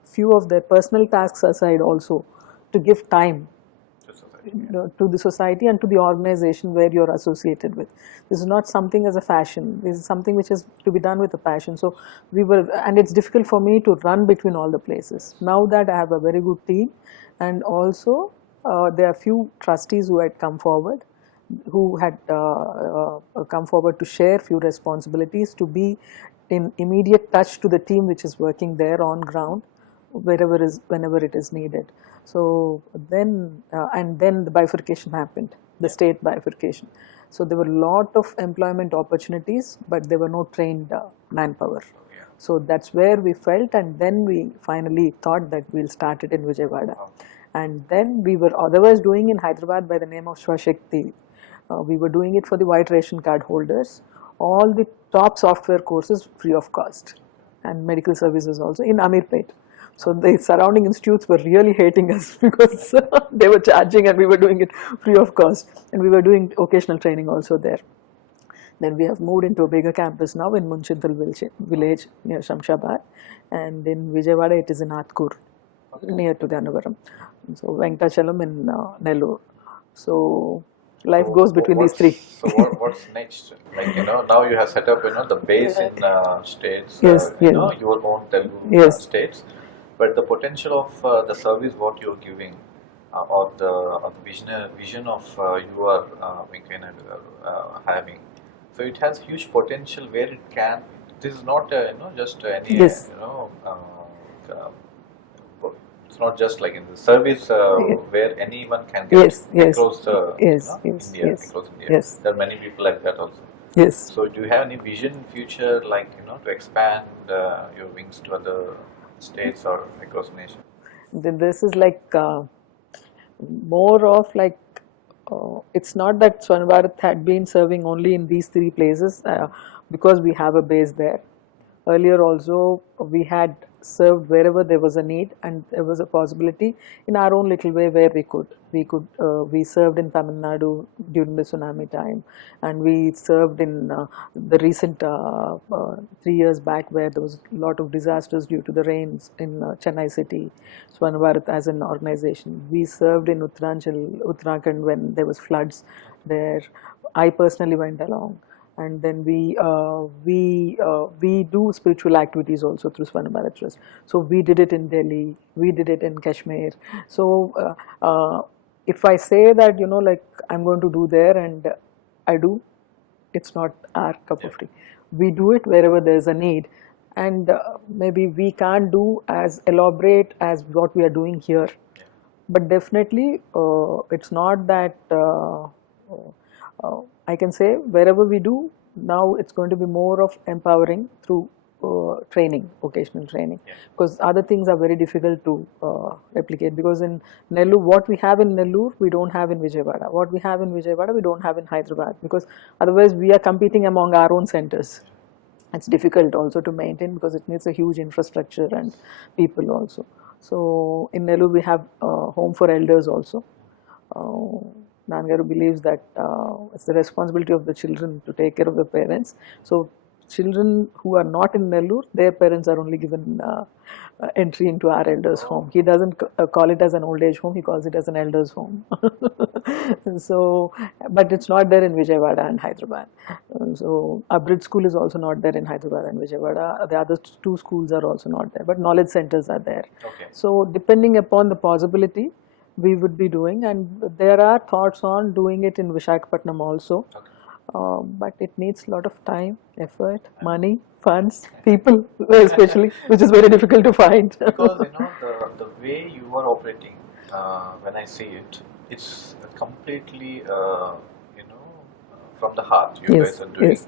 few of their personal tasks aside also to give time to the society and to the organization where you're associated with. This is not something as a fashion. This is something which is to be done with a passion. So we were, and it's difficult for me to run between all the places. Now that I have a very good team, and also there are few trustees who had come forward, who had come forward to share few responsibilities, to be in immediate touch to the team which is working there on ground, whenever it is needed. So then, and then the bifurcation happened, the state bifurcation. So there were a lot of employment opportunities, but there were no trained manpower. So that's where we felt, and then we finally thought that we'll start it in Vijayawada. And then we were otherwise doing in Hyderabad by the name of Swashakti. We were doing it for the white ration card holders, all the top software courses free of cost, and medical services also in Amirpet. So the surrounding institutes were really hating us, because they were charging and we were doing it free of cost, and we were doing occasional training also there. Then we have moved into a bigger campus now in Munchintal village near Shamshabad, and in Vijayawada it is in Atkur, near to Gannavaram. So Venkatachalam in Nellore. So life goes between these three. So what's next? Like, you know, now you have set up, you know, the base in states, you know, your own Telugu states, but the potential of the service what you're giving, or the vision of you are Venkaiah Naidu having, So it has huge potential where it can. This is not just any Yes. it's not just like in the service where anyone can get Yes, yes, across yes, yes, India, yes, across India. yes. There are many people like that also. Yes. So do you have any vision in future, like to expand your wings to other states or across nation? This is like more of like it's not that SwarnaBharat had been serving only in these 3 places because we have a base there. Earlier also we had served wherever there was a need and there was a possibility in our own little way where we served in Tamil Nadu during the tsunami time, and we served in the recent 3 years back where there was a lot of disasters due to the rains in Chennai city. SwarnaBharat as an organization, we served in Uttarakhand when there was floods there. I personally went along. And then we do spiritual activities also through SwarnaBharat Trust. So we did it in Delhi, we did it in Kashmir. So if I say that like I'm going to do there and I do, it's not our cup of tea. We do it wherever there's a need, and maybe we can't do as elaborate as what we are doing here, but definitely it's not that. I can say wherever we do, now it's going to be more of empowering through training, vocational training, because other things are very difficult to replicate, because in Nellore, what we have in Nellore, we don't have in Vijayawada. What we have in Vijayawada, we don't have in Hyderabad, because otherwise we are competing among our own centers. It's difficult also to maintain because it needs a huge infrastructure and people also. So in Nellore we have home for elders also. Nangaru believes that it's the responsibility of the children to take care of the parents. So children who are not in Nellore, their parents are only given entry into our elders home. He doesn't call it as an old age home, he calls it as an elders home. So, but it's not there in Vijayawada and Hyderabad. So a bridge school is also not there in Hyderabad and Vijayawada. The other 2 schools are also not there, but knowledge centers are there. Okay. So depending upon the possibility, we would be doing, and there are thoughts on doing it in Visakhapatnam also. Okay. But it needs a lot of time, effort, money, funds, people especially, which is very difficult to find. Because the way you are operating, when I see it, it's completely from the heart you guys are doing. Yes.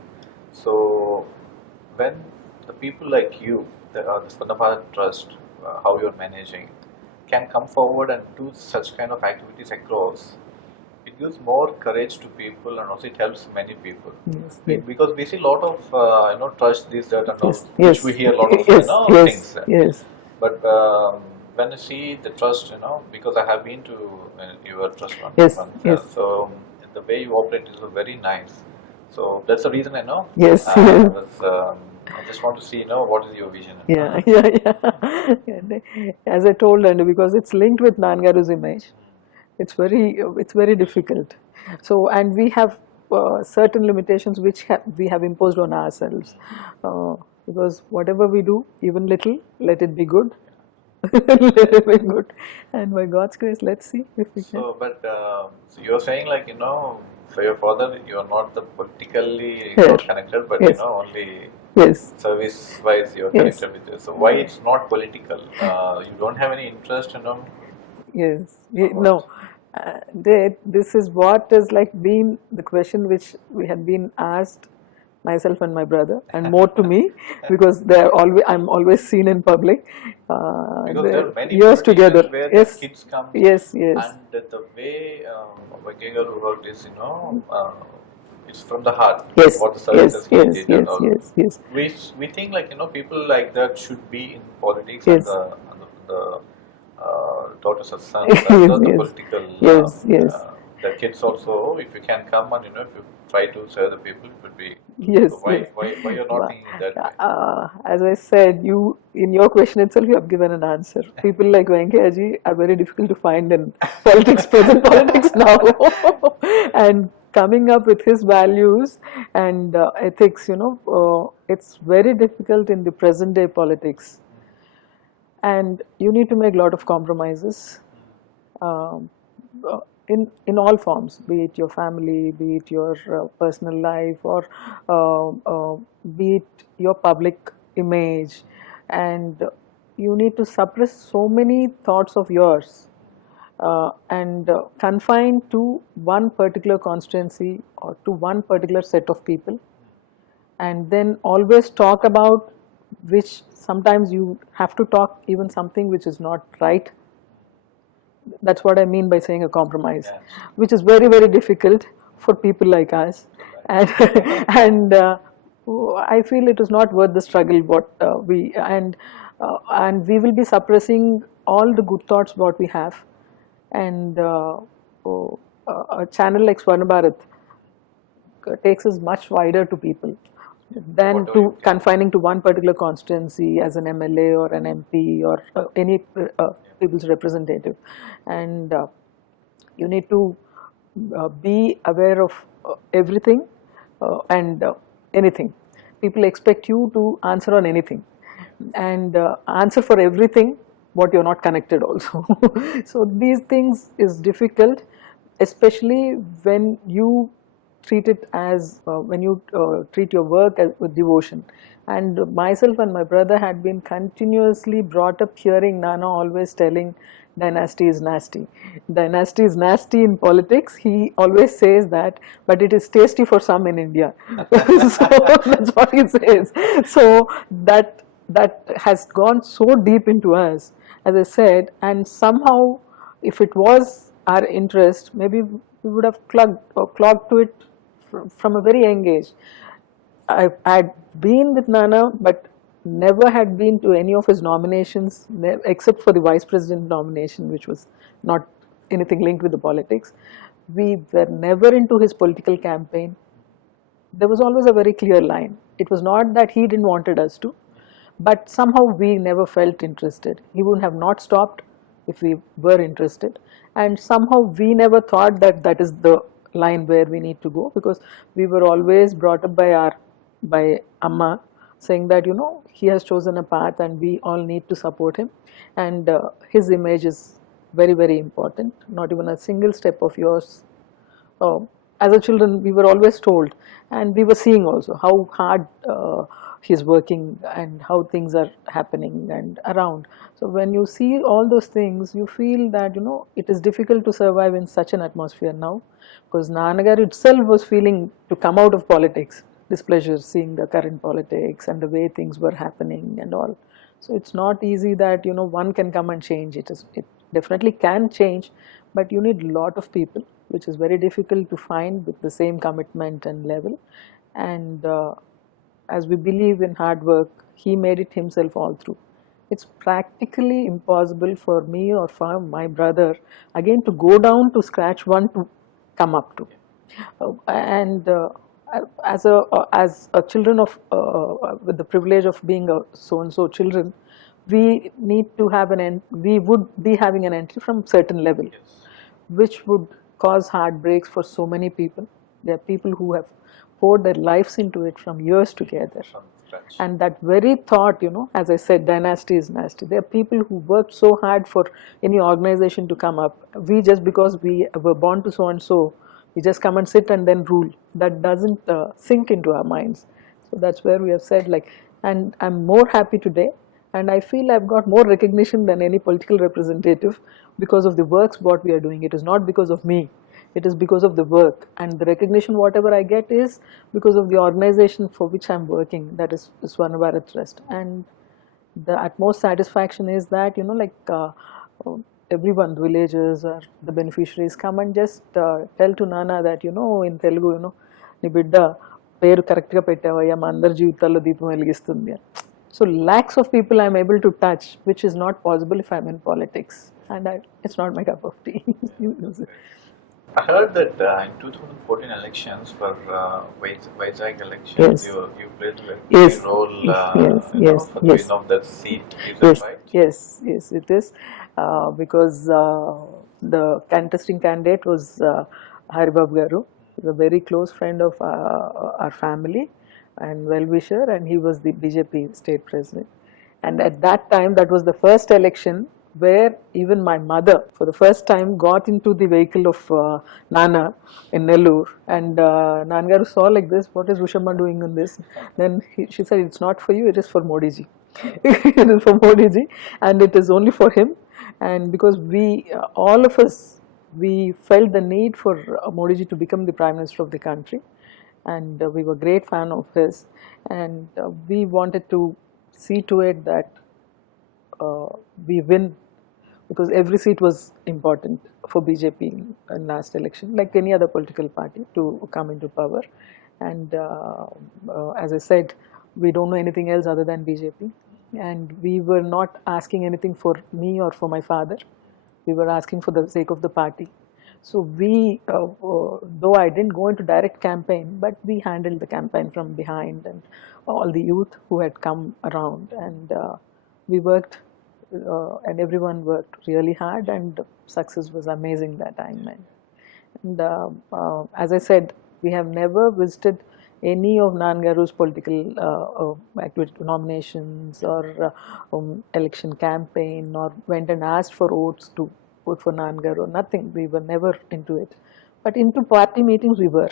So when the people like you, the SwarnaBharat Trust, how you are managing, can come forward and do such kind of activities across, it gives more courage to people, and also it helps many people. Yes, Because we see a lot of trust, this, that, and all, yes, which we hear a lot of things. Yes. But when I see the trust, because I have been to your trust one, Yes. so the way you operate is very nice. So that's the reason I know. Yes. I just want to see, what is your vision. Yeah. As I told, and because it's linked with Nangaru's image, it's very difficult. So, and we have certain limitations which we have imposed on ourselves, because whatever we do, even little, let it be good. Let it be good, and by God's grace, let's see if we can. So, but so you're saying, like, for your father, you're not the politically connected, but only service-wise you're connected with this. So why it's not political? You don't have any interest, Yes. No. This is what is like been the question which we had been asked, myself and my brother, and more to me, because I'm always seen in public. Because there are many years together. Where the kids come. Yes. And the way Venkaiah worked is, it's from the heart. Yes. What the services he did and all. Yes. We think, like, people like that should be in politics, Yes. and the daughters or sons, not the political. The kids also, if you can come and if you try to serve the people, it would be. Yes. So why you're not thinking that way? As I said, in your question itself, you have given an answer. People like Venkaiah ji are very difficult to find in politics, present politics now, and coming up with his values and ethics, it's very difficult in the present day politics. And you need to make a lot of compromises. in all forms, be it your family, be it your personal life, or be it your public image, and you need to suppress so many thoughts of yours and confine to one particular constituency or to one particular set of people, and then always talk about, which sometimes you have to talk even something which is not right. That's what I mean by saying a compromise, which is very, very difficult for people like us, and and I feel it is not worth the struggle. What and we will be suppressing all the good thoughts what we have, and a channel like SwarnaBharat takes us much wider to people than to confining to one particular constituency as an MLA or an MP or any people's representative. And you need to be aware of everything and anything. People expect you to answer on anything and answer for everything what you're not connected also. So these things is difficult, especially when you treat it as when you treat your work as with devotion. And myself and my brother had been continuously brought up hearing Nana always telling dynasty is nasty. Dynasty is nasty in politics. He always says that, but it is tasty for some in India. So that's what he says. So that has gone so deep into us, as I said, and somehow if it was our interest, maybe we would have clogged to it from a very young age. I had been with Nana, but never had been to any of his nominations, except for the vice president nomination, which was not anything linked with the politics. We were never into his political campaign. There was always a very clear line. It was not that he didn't wanted us to, but somehow we never felt interested. He would have not stopped if we were interested, and somehow we never thought that that is the line where we need to go, because we were always brought up by Amma saying that, you know, he has chosen a path and we all need to support him, and his image is very, very important. Not even a single step of yours. As a children, we were always told, and we were seeing also how hard he's working and how things are happening and around. So when you see all those things, you feel that, you know, it is difficult to survive in such an atmosphere now, because Nanagar itself was feeling to come out of politics, displeasure seeing the current politics and the way things were happening and all. So it's not easy that, you know, one can come and change. It definitely can change, but you need a lot of people, which is very difficult to find with the same commitment and level. And as we believe in hard work, he made it himself all through. It's practically impossible for me or for my brother again to go down to scratch one to come up to. And as a children of with the privilege of being a so-and-so children, we need to have we would be having an entry from certain level, which would cause heartbreaks for so many people. There are people who have poured their lives into it from years together. And that very thought, you know, as I said, dynasty is nasty. There are people who worked so hard for any organization to come up. We, just because we were born to so and so, we just come and sit and then rule. That doesn't sink into our minds. So that's where we have said, like, and I'm more happy today, and I feel I've got more recognition than any political representative because of the works what we are doing. It is not because of me. It is because of the work, and the recognition whatever I get is because of the organization for which I'm working, that is SwarnaBharat Trust. And the utmost satisfaction is that, you know, like everyone, the villagers or the beneficiaries come and just tell to Nana that, you know, in Telugu, you know, ni bidda peru correct ga pettavayya ma andaru jeevithallo deepam veligistundi. So lakhs of people I'm able to touch, which is not possible if I'm in politics, and it's not my cup of tea. I heard that in 2014 elections for Vizag elections, you played a key role for the win of the seat. Is that right? Yes, it is. Because the contesting candidate was Haribabu Garu. He was a very close friend of our family and well-wisher, and he was the BJP state president. And at that time, that was the first election where even my mother for the first time got into the vehicle of Nana in Nellore, and Nangaru saw like this, what is Ushamma doing in this? Then she said, it's not for you, it is for Modi ji. It is for Modi ji, and it is only for him. And because we, all of us, we felt the need for Modi ji to become the Prime Minister of the country, and we were great fan of his, and we wanted to see to it that we win, because every seat was important for BJP in last election, like any other political party, to come into power. And as I said, we don't know anything else other than BJP, and we were not asking anything for me or for my father. We were asking for the sake of the party. So we, though I didn't go into direct campaign, but we handled the campaign from behind, and all the youth who had come around, and we worked, and everyone worked really hard, and success was amazing that time. And as I said, we have never visited any of Nangaru's political activity, nominations or election campaign, or went and asked for votes to vote for Nangaru, or nothing. We were never into it. But into party meetings we were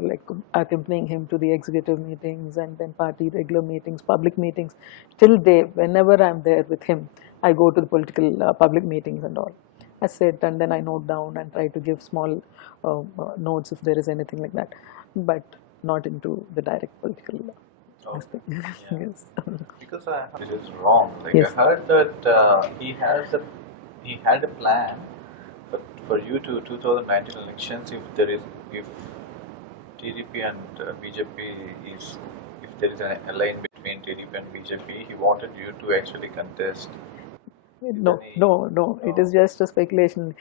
like accompanying him to the executive meetings, and then party regular meetings, public meetings. Till day, whenever I'm there with him, I go to the political public meetings and all. I sit and then I note down and try to give small notes if there is anything like that, but not into the direct political aspect. Yeah. Yes. Because it is wrong. Like Yes. I heard that he had a plan for you to 2019 elections, if TDP and BJP is, if there is a line between TDP and BJP, he wanted you to actually contest. No, it is just a speculation.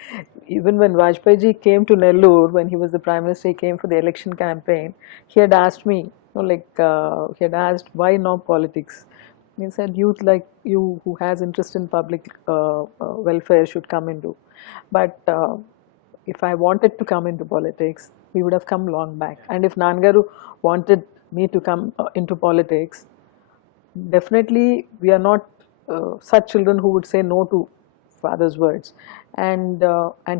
Even when Vajpayee ji came to Nellore, when he was the Prime Minister, he came for the election campaign, he had asked me, he had asked, why no politics? He said, youth like you who has interest in public welfare should come into. But if I wanted to come into politics, we would have come long back. And if Nangaru wanted me to come into politics, definitely we are not such children who would say no to father's words, and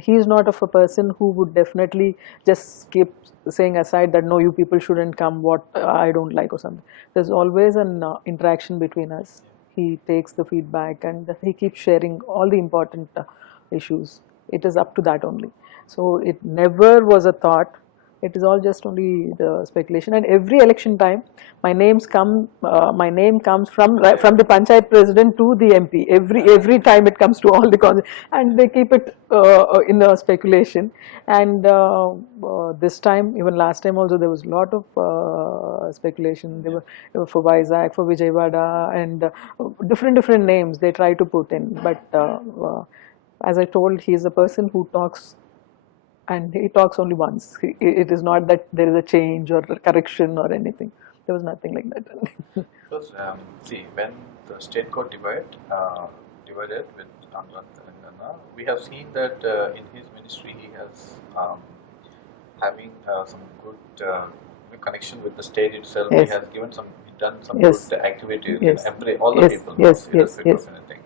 he is not of a person who would definitely just keep saying aside that no, you people shouldn't come, what I don't like or something. There's always an interaction between us. He takes the feedback and he keeps sharing all the important issues. It is up to that only. So it never was a thought. It is all just only the speculation. And every election time, my name comes from the panchayat president to the MP. Every time it comes to all the and they keep it in a speculation. And this time, even last time also, there was a lot of speculation. They were for Vizag, for Vijayawada, and different names they try to put in. But as I told, he is a person who talks. And he talks only once. It is not that there is a change or a correction or anything. There was nothing like that. Because see, when the state got divided with Andhra and Telangana, we have seen that in his ministry he has having some good connection with the state itself. Yes. He has done some Yes. good activities Yes. in all the Yes. people, Yes. irrespective Yes. of anything.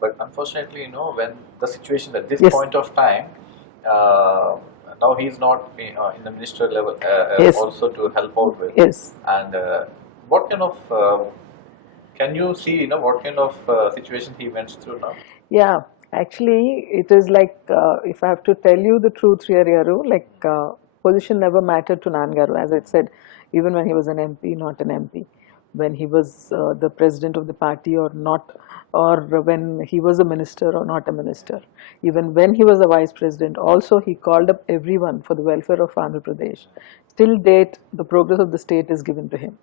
But unfortunately, when the situation at this Yes. point of time, now he is not in the ministerial level Yes. also to help out with. Yes. And what kind of can you see what kind of situation he went through now? Yeah, actually, it is like, if I have to tell you the truth here, Yaru, like position never mattered to Nangaru, as I said, even when he was an MP, not an MP, when he was the president of the party or not, or when he was a minister or not a minister. Even when he was a vice president, also he called up everyone for the welfare of Andhra Pradesh. Till date, the progress of the state is given to him.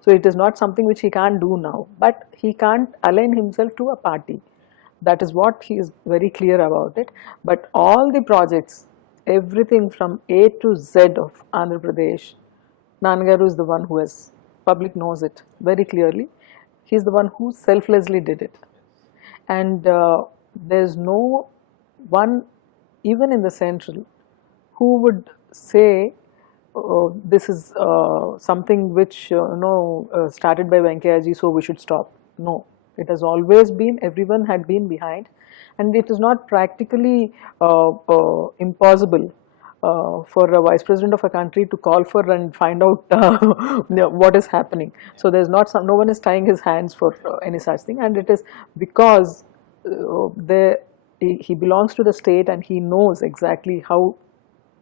So it is not something which he can't do now, but he can't align himself to a party. That is what he is very clear about it. But all the projects, everything from A to Z of Andhra Pradesh, Nangaru is the one who has, public knows it very clearly. He is the one who selflessly did it. And there is no one, even in the central, who would say, this is something which started by Venkaiah ji, so we should stop. No, It has always been, everyone had been behind, and it is not practically impossible for a vice president of a country to call for and find out what is happening. So there's not no one is tying his hands for any such thing, and it is because he belongs to the state and he knows exactly how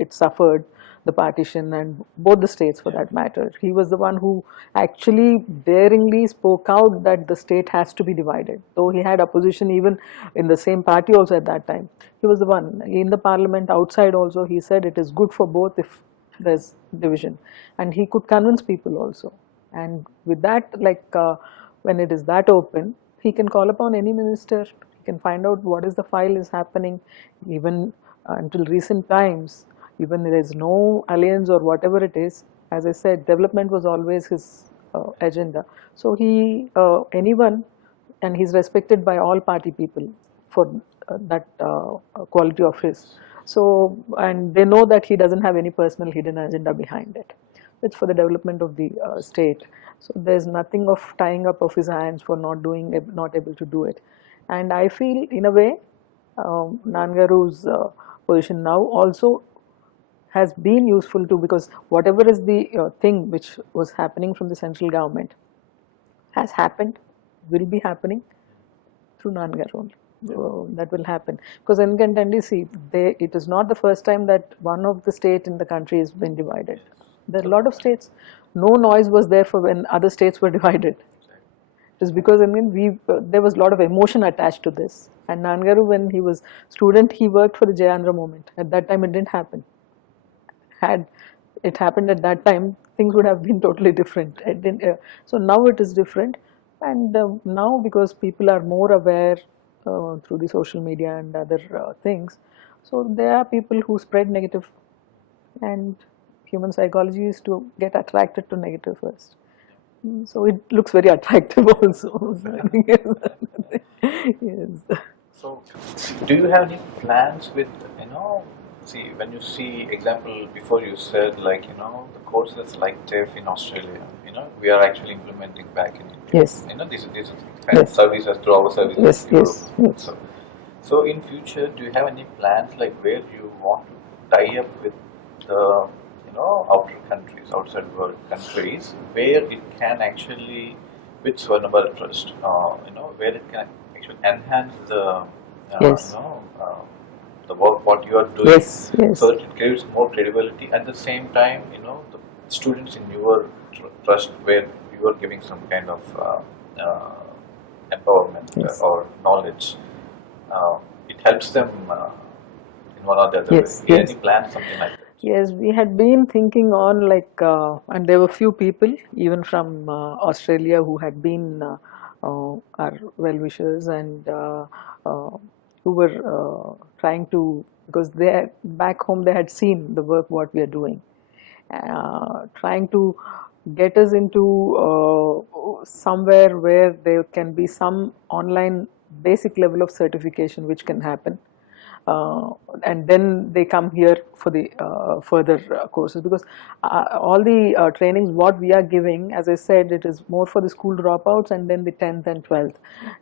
it suffered the partition, and both the states for that matter. He was the one who actually daringly spoke out that the state has to be divided, though he had opposition even in the same party also at that time. He was the one in the parliament, outside also. He said it is good for both if there's division, and he could convince people also. And with that, like when it is that open, he can call upon any minister, he can find out what is the file is happening. Even until recent times, even there is no alliance or whatever it is, as I said, development was always his agenda. So he, anyone, and he's respected by all party people for that quality of his. So, and they know that he doesn't have any personal hidden agenda behind it. It's for the development of the state. So there's nothing of tying up of his hands for not able to do it. And I feel in a way, Nangaru's position now also has been useful too, because whatever is the thing which was happening from the central government has happened, will be happening through Nangaru only. That will happen, because in see, it is not the first time that one of the state in the country has been divided. There are a lot of states. No noise was there for when other states were divided. It is because there was a lot of emotion attached to this. And Nangaru, when he was student, he worked for the Jayandra movement. At that time, it didn't happen. Had it happened at that time, things would have been totally different. It didn't, so now it is different, and now because people are more aware through the social media and other things, so there are people who spread negative, and human psychology is to get attracted to negative first. So it looks very attractive also. Yes. So, do you have any plans with, see, when you see, example, before you said, like, the courses like TEF in Australia, we are actually implementing back in India. Yes. These kind of services through our services in Europe. Yes. So in future, do you have any plans like where you want to tie up with the, outer countries, outside world countries, where it can actually, with SwarnaBharat Trust, where it can actually enhance the, the work what you are doing, yes. so that it gives more credibility. At the same time, the students in your trust, where you are giving some kind of empowerment or knowledge, it helps them in one or the other way. Any plans, something like that? Yes, we had been thinking on and there were few people even from Australia who had been our well-wishers, and who were trying to, because back home they had seen the work what we are doing, trying to get us into somewhere where there can be some online basic level of certification which can happen. And then they come here for the further courses, because all the trainings what we are giving, as I said, it is more for the school dropouts and then the 10th and 12th.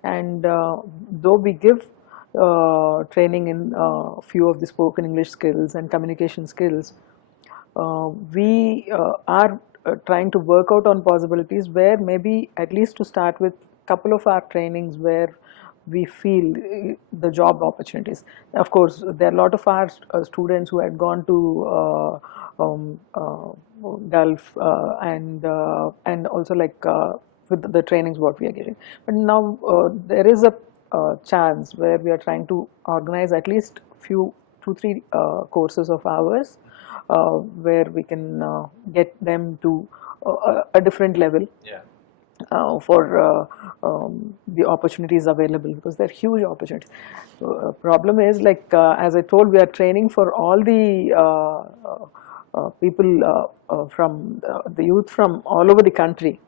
And though we give training in few of the spoken English skills and communication skills, we are trying to work out on possibilities where maybe at least to start with couple of our trainings where we feel the job opportunities. Of course, there are a lot of our students who had gone to Gulf and also with the trainings what we are getting. But now there is a chance where we are trying to organize at least 2-3 courses of ours where we can get them to a different level. Yeah. For the opportunities available, because they're huge opportunities. Problem is, as I told, we are training for all the people from the youth from all over the country,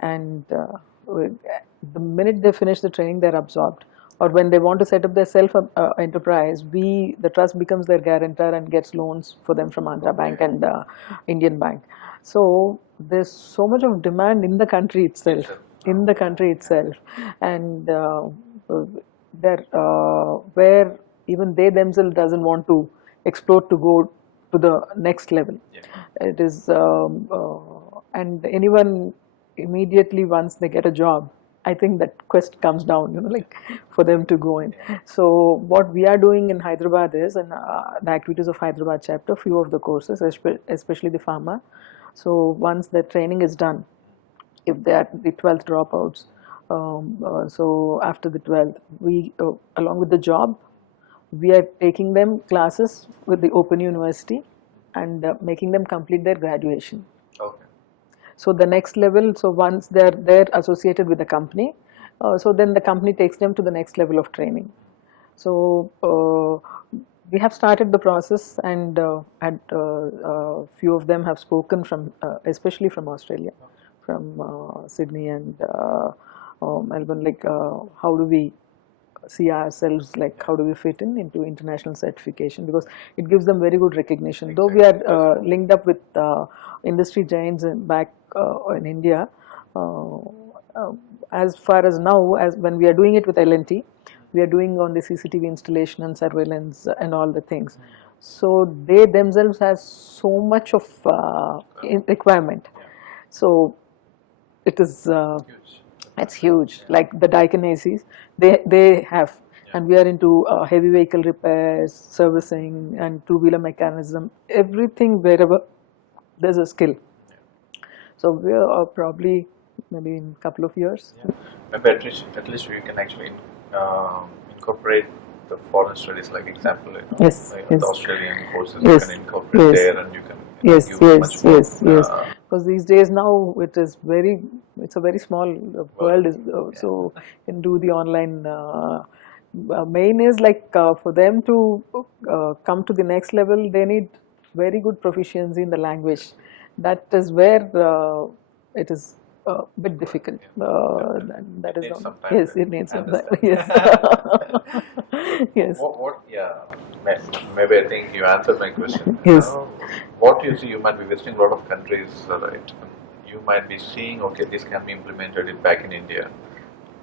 and the minute they finish the training, they're absorbed. Or when they want to set up their self-enterprise, the trust becomes their guarantor and gets loans for them from Andhra Bank and Indian Bank. So there's so much of demand in the country itself. in the country itself, and there where even they themselves doesn't want to explore to go to the next level. It is and anyone immediately once they get a job, I think that quest comes down, like for them to go in. So what we are doing in Hyderabad is, and the activities of Hyderabad chapter, few of the courses, especially the pharma. So once the training is done, if they are the 12th dropouts, so after the 12th, we along with the job, we are taking them classes with the Open University and making them complete their graduation. Okay. So the next level, so once they're associated with the company, so then the company takes them to the next level of training. So we have started the process, and few of them have spoken from, especially from Australia, from Sydney and Melbourne, like how do we see ourselves, like how do we fit into international certification, because it gives them very good recognition. Though we are linked up with industry giants back in India, as far as now, as when we are doing it with L&T, we are doing on the CCTV installation and surveillance and all the things. So they themselves has so much of requirement. So it is it's huge. Like the Daikin they have, and we are into heavy vehicle repairs, servicing, and two-wheeler mechanism. Everything wherever there's a skill. So we are probably maybe in a couple of years. Maybe at least we can actually incorporate the foreign studies, like example, Yes, like yes. the Australian courses, Yes, you can incorporate yes. there, and you can Yes, give yes, much more, yes. Because these days now it's a very small world, so you can do the online. Main is like for them to come to the next level, they need very good proficiency in the language. That is where it is a bit difficult. That is needs all. some time, Yes, right? it needs I some time. understand. Yes. Yes. Maybe I think you answered my question. Yes. What you see, you might be visiting a lot of countries, right? You might be seeing, okay, this can be implemented back in India.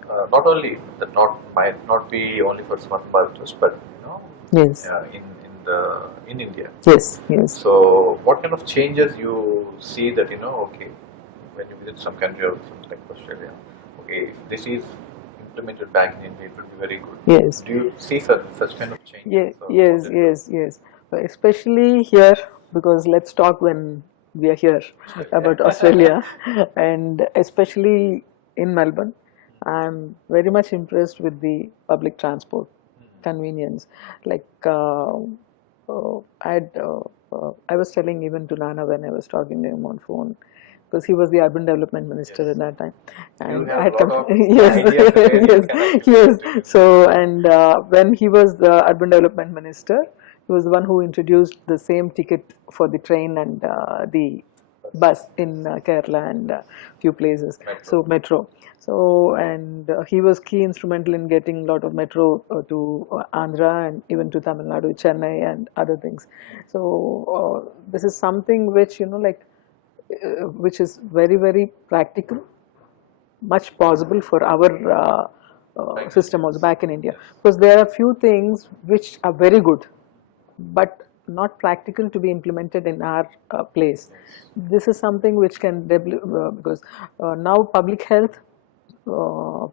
Not only that, might not be only for SwarnaBharat, but Yes. in India. Yes. Yes. So, what kind of changes you see that okay, when you visit some country or something like Australia, okay, if this is implemented back in India, it will be very good. Yes. Do you see such kind of changes? Yes. But especially here, because let's talk when we are here about Australia, and especially in Melbourne, I'm very much impressed with the public transport convenience. Like I was telling even to Nana when I was talking to him on phone, because he was the urban development minister at that time, and have I had a lot come. of ideas where you can actually Yes. do it. So and when he was the urban development minister, he was the one who introduced the same ticket for the train and the bus in Kerala and few places. So metro. So and he was key instrumental in getting a lot of metro to Andhra and even to Tamil Nadu, Chennai and other things. So this is something which which is very practical, much possible for our system also back in India, because there are few things which are very good but not practical to be implemented in our place. This is something which can develop because now public health,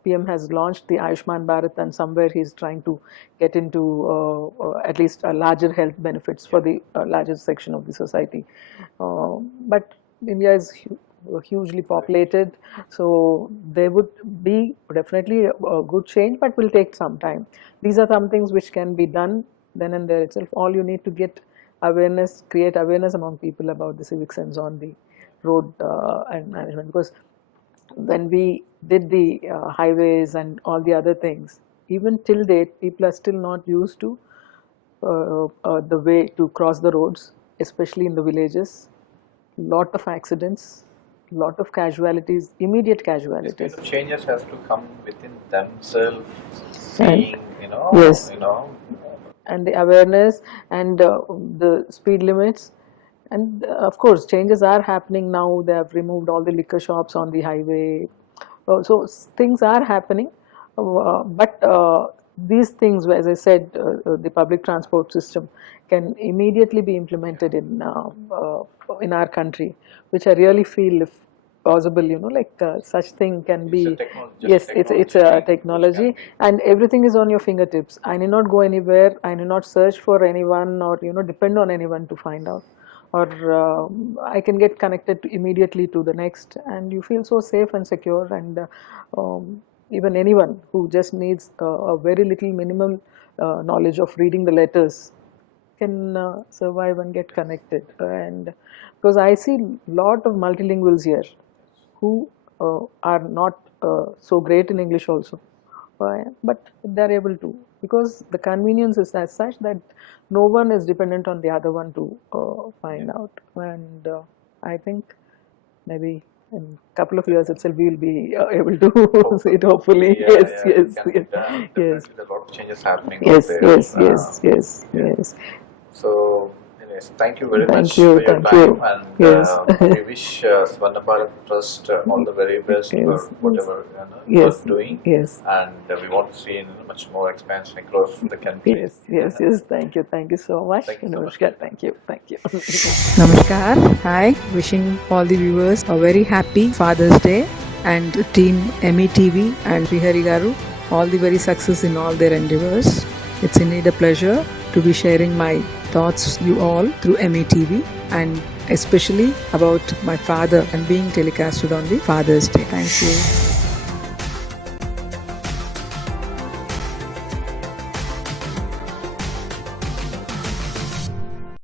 PM has launched the Ayushman Bharat, and somewhere he is trying to get into at least a larger health benefits for the larger section of the society. But India is hugely populated, so there would be definitely a good change, but will take some time. These are some things which can be done then and there itself. All you need to get awareness, create awareness among people about the civic sense on the road and management, because when we did the highways and all the other things, even till date people are still not used to the way to cross the roads, especially in the villages. Lot of accidents, lot of casualties, immediate casualties. These kind of changes has to come within themselves, And- seeing, Yes. And the awareness and the speed limits, and of course changes are happening now. They have removed all the liquor shops on the highway, Things are happening, but these things, as I said, the public transport system can immediately be implemented in our country, which I really feel, if possible, like such thing can be. Yes, it's a technology, and everything is on your fingertips. I need not go anywhere. I need not search for anyone, or depend on anyone to find out. Or I can get connected immediately to the next, and you feel so safe and secure. And even anyone who just needs a very little minimal knowledge of reading the letters can survive and get connected. And because I see a lot of multilinguals here who are not so great in English also, but they are able to, because the convenience is as such that no one is dependent on the other one to find out. And I think maybe in a couple of years itself we will be able to see it, hopefully. Yes. There's a lot of changes happening Yes. So, anyways, thank you very much you, for your thank time, you. and Yes. we wish SwarnaBharat Trust all the very best for whatever you are doing. Yes. And we want to see much more expansion across the country. Yes. Thank you so much. Thank you so much. Namaskar. Thank you. Namaskar. Hi. Wishing all the viewers a very happy Father's Day, and team ME TV and Srihari Garu all the very success in all their endeavors. It's indeed a pleasure to be sharing my thoughts you all through ME TV, and especially about my father and being telecasted on the Father's Day. Thank you.